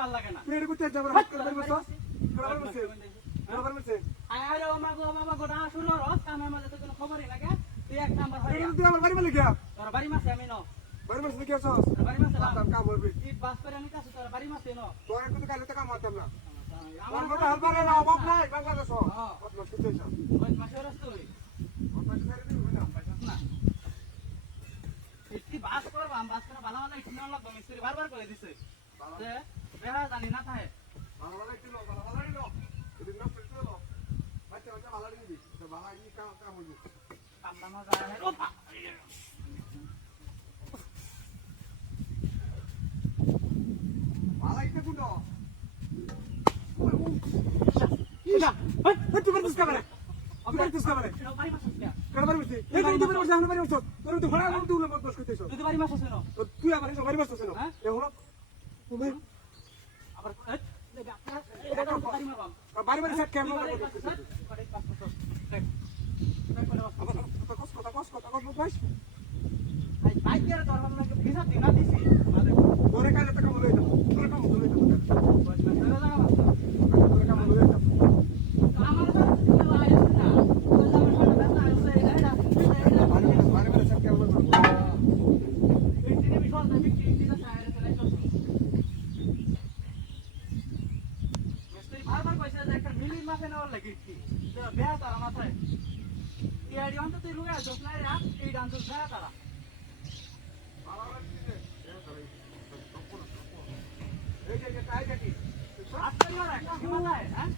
ভালো লাগে না তুই এটা করতে যাবো না করে বসো বরাবর বসে আরে ও মা গোটা শুরু রস কামের মধ্যে তো কোনো খবরই লাগে তুই এক নাম্বার হয় তুই আমার বাড়ি মালিক গিয়া তোর বাড়ি মাসে আমি ন বাড়ি মালিক কি আছস তোর বাড়ি মাসে কাম করবি তুই বাস করে আমি কাছে তোর বাড়ি মাসে ন তোর একটু কালে টাকা মারতাম না আমার আমার কথা হালবারে না অভাব নাই বাংলাদেশ হ্যাঁ কত মাস করতে চাস ওই মাসে রস তুই কত মাস ধরে দিবি না না তুই বাস করবা বাস করে ভালো ভালো ইটনা লাগবে মিস্ত্রি বারবার করে দিছে যে বেহা জানি না থাকে ভালো ভালো দিলো ভালো ভালো দিলো এদিন না ফিল্টার দিলো আচ্ছা আচ্ছা ভালো দিবি তো ভালো এই কাম হইছে কামটা মজা আছে ও ভালো ইতে গুলো ইলা এই তুই বলছিস কামারে তুই বলছিস কামারে বাড়ি মাসে কামারে বলছিস এই তুই বাড়ি মাসে আমরা বাড়ি মাসে তোর তো ভাড়া তুই না বস করতেছ তুই বাড়ি মাসে ন তুই আবার বাড়ি মাসে না হ্যাঁ এখন তুমি আবার এটা বাড়ি মারবাম বাড়ি বাড়ি সেট কেমন বাড়ি পাঁচ কথা কস বাইক দিয়ে তোর আমরা ভিসা দিনা দিছি তোরে কালে টাকা বলে দাও তোরে কাম বলে দাও তোরে কাম বলে দাও আমার তো আইছ না আমার সাথে ব্যস্ত আছে এটা বাড়ি বাড়ি সেট কেমন করব ইন্টিনে বিশাল দামি ইন্টিনে সাইরে চলে যাচ্ছে মিস্ত্রি বারবার কইছে যে একটা মিলি মাসে নেওয়ার লাগি কি বেয়া তারা মাথায় এই আইডি অন্ত তুই লুগা দোস না রে এই ডান তো বেয়া তারা এই যে কাই দেখি আজকাল আর একটা হিমালয় হ্যাঁ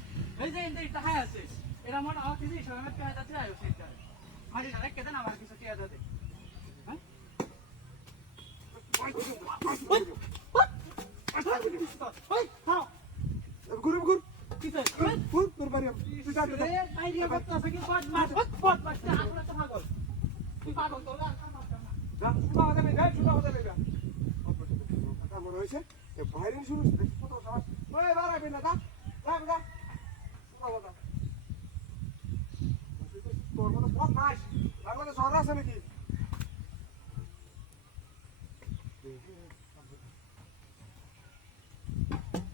এই যে ইন্দ্র এটা হাই আছে এটা মনে হয় কি সবাই পেয়ে যাচ্ছে আয়ো সেটা মারি না রেখে দেন আমার কিছু টিয়া দাও হ্যাঁ ওই হাও গুরু গুরু কি তো ফুল তোর বাড়ি তুই যা রে আইডিয়া করতে আছে কি পট মাছ আসলে তো পাগল তুই পাগল তো আর কাম করতে না যা শুনা হতে নে যা শুনা হতে নে কথা মনে হইছে এ বাইরে শুরু কত সাহস ওই বাড়াবি না যা যা যা শুনা কথা তোর মতো বহুত মাস বাংলাদেশ শহর আছে নাকি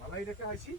ভালাই রেখে আইছি